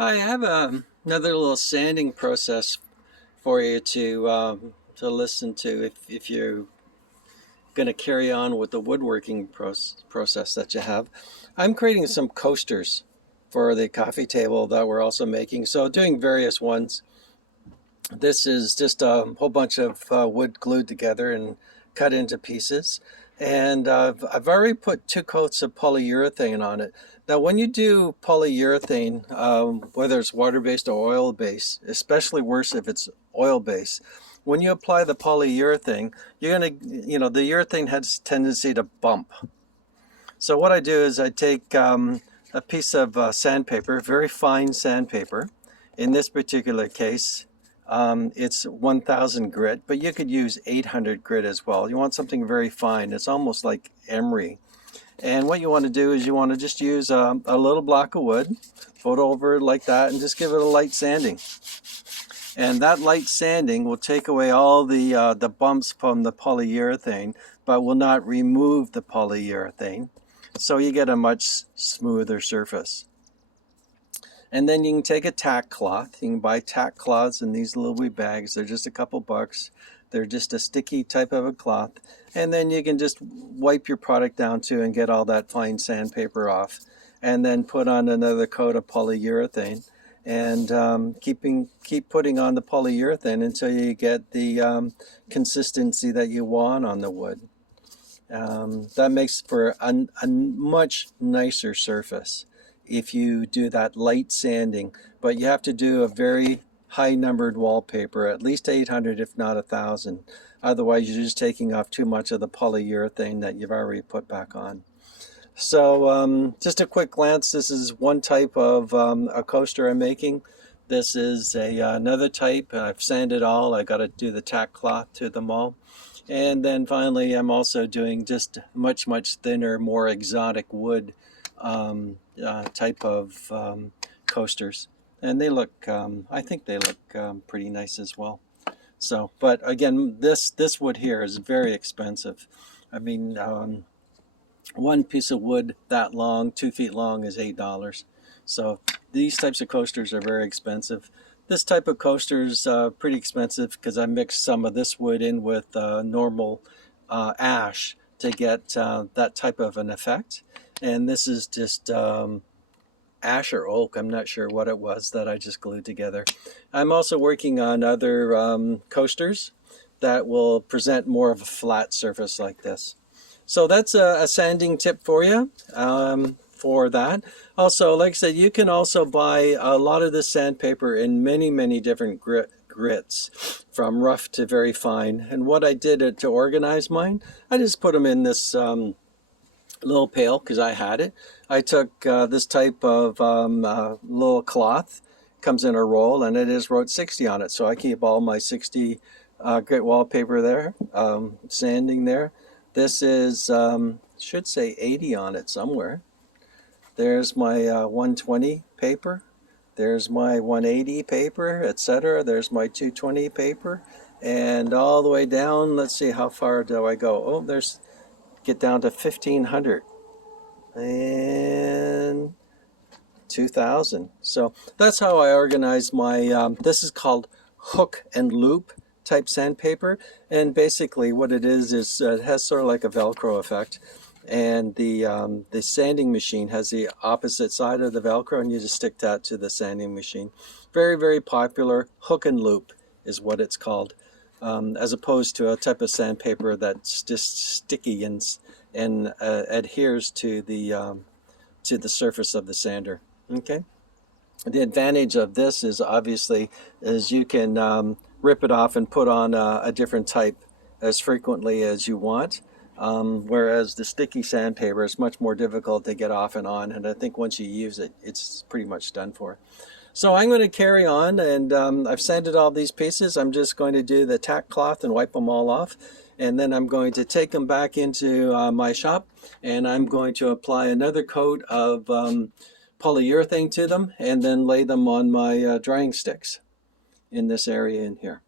Hi, I have another little sanding process for you to listen to if you're going to carry on with the woodworking process that you have. I'm creating some coasters for the coffee table that we're also making. So doing various ones. This is just a whole bunch of wood glued together and cut into pieces. And I've already put 2 coats of polyurethane on it. Now, when you do polyurethane, whether it's water-based or oil-based, especially worse if it's oil-based, when you apply the polyurethane, you're gonna, the urethane has a tendency to bump. So what I do is I take a piece of sandpaper, very fine sandpaper. In this particular case, it's 1000 grit, but you could use 800 grit as well. You want something very fine. It's almost like emery. And what you want to do is you want to just use a little block of wood, put over it like that, and just give it a light sanding. And that light sanding will take away all the bumps from the polyurethane, but will not remove the polyurethane. So you get a much smoother surface. And then you can take a tack cloth. You can buy tack cloths in these little wee bags. They're just a couple bucks. They're just a sticky type of a cloth. And then you can just wipe your product down too and get all that fine sandpaper off. And then put on another coat of polyurethane. And keep putting on the polyurethane until you get the consistency that you want on the wood. That makes for a much nicer surface if you do that light sanding, but you have to do a very high numbered wallpaper, at least 800 if not 1000. Otherwise you're just taking off too much of the polyurethane that you've already put back on. So just a quick glance, this is one type of a coaster I'm making. This is another type. I've sanded all. I got to do the tack cloth to them all. And then finally I'm also doing just much thinner, more exotic wood type of coasters, and they look I think they look pretty nice as well. So, but again, this wood here is very expensive. I mean, one piece of wood that long, 2 feet long, is $8. So these types of coasters are very expensive. This type of coaster is pretty expensive because I mixed some of this wood in with normal ash to get that type of an effect. And this is just ash or oak, I'm not sure what it was that I just glued together. I'm also working on other coasters that will present more of a flat surface like this. So that's a sanding tip for you for that. Also, like I said, you can also buy a lot of this sandpaper in many different grits, from rough to very fine. And what I did to organize mine, I just put them in this little pail because I had it. I took this type of little cloth, comes in a roll, and it is wrote 60 on it. So I keep all my 60 grit wallpaper there, sanding there. This is, should say 80 on it somewhere. There's my 120 paper. There's my 180 paper, etc. There's my 220 paper. And all the way down, let's see, how far do I go? Oh, there's, get down to 1500 and 2000. So that's how I organize my, this is called hook and loop type sandpaper, and basically what it is it has sort of like a Velcro effect, and the sanding machine has the opposite side of the Velcro, and you just stick that to the sanding machine. Very popular. Hook and loop is what it's called, as opposed to a type of sandpaper that's just sticky and adheres to the surface of the sander. Okay. The advantage of this is obviously is you can rip it off and put on a different type as frequently as you want, whereas the sticky sandpaper is much more difficult to get off and on, and I think once you use it, it's pretty much done for. So I'm going to carry on, and I've sanded all these pieces. I'm just going to do the tack cloth and wipe them all off, and then I'm going to take them back into my shop, and I'm going to apply another coat of polyurethane to them, and then lay them on my drying sticks in this area in here.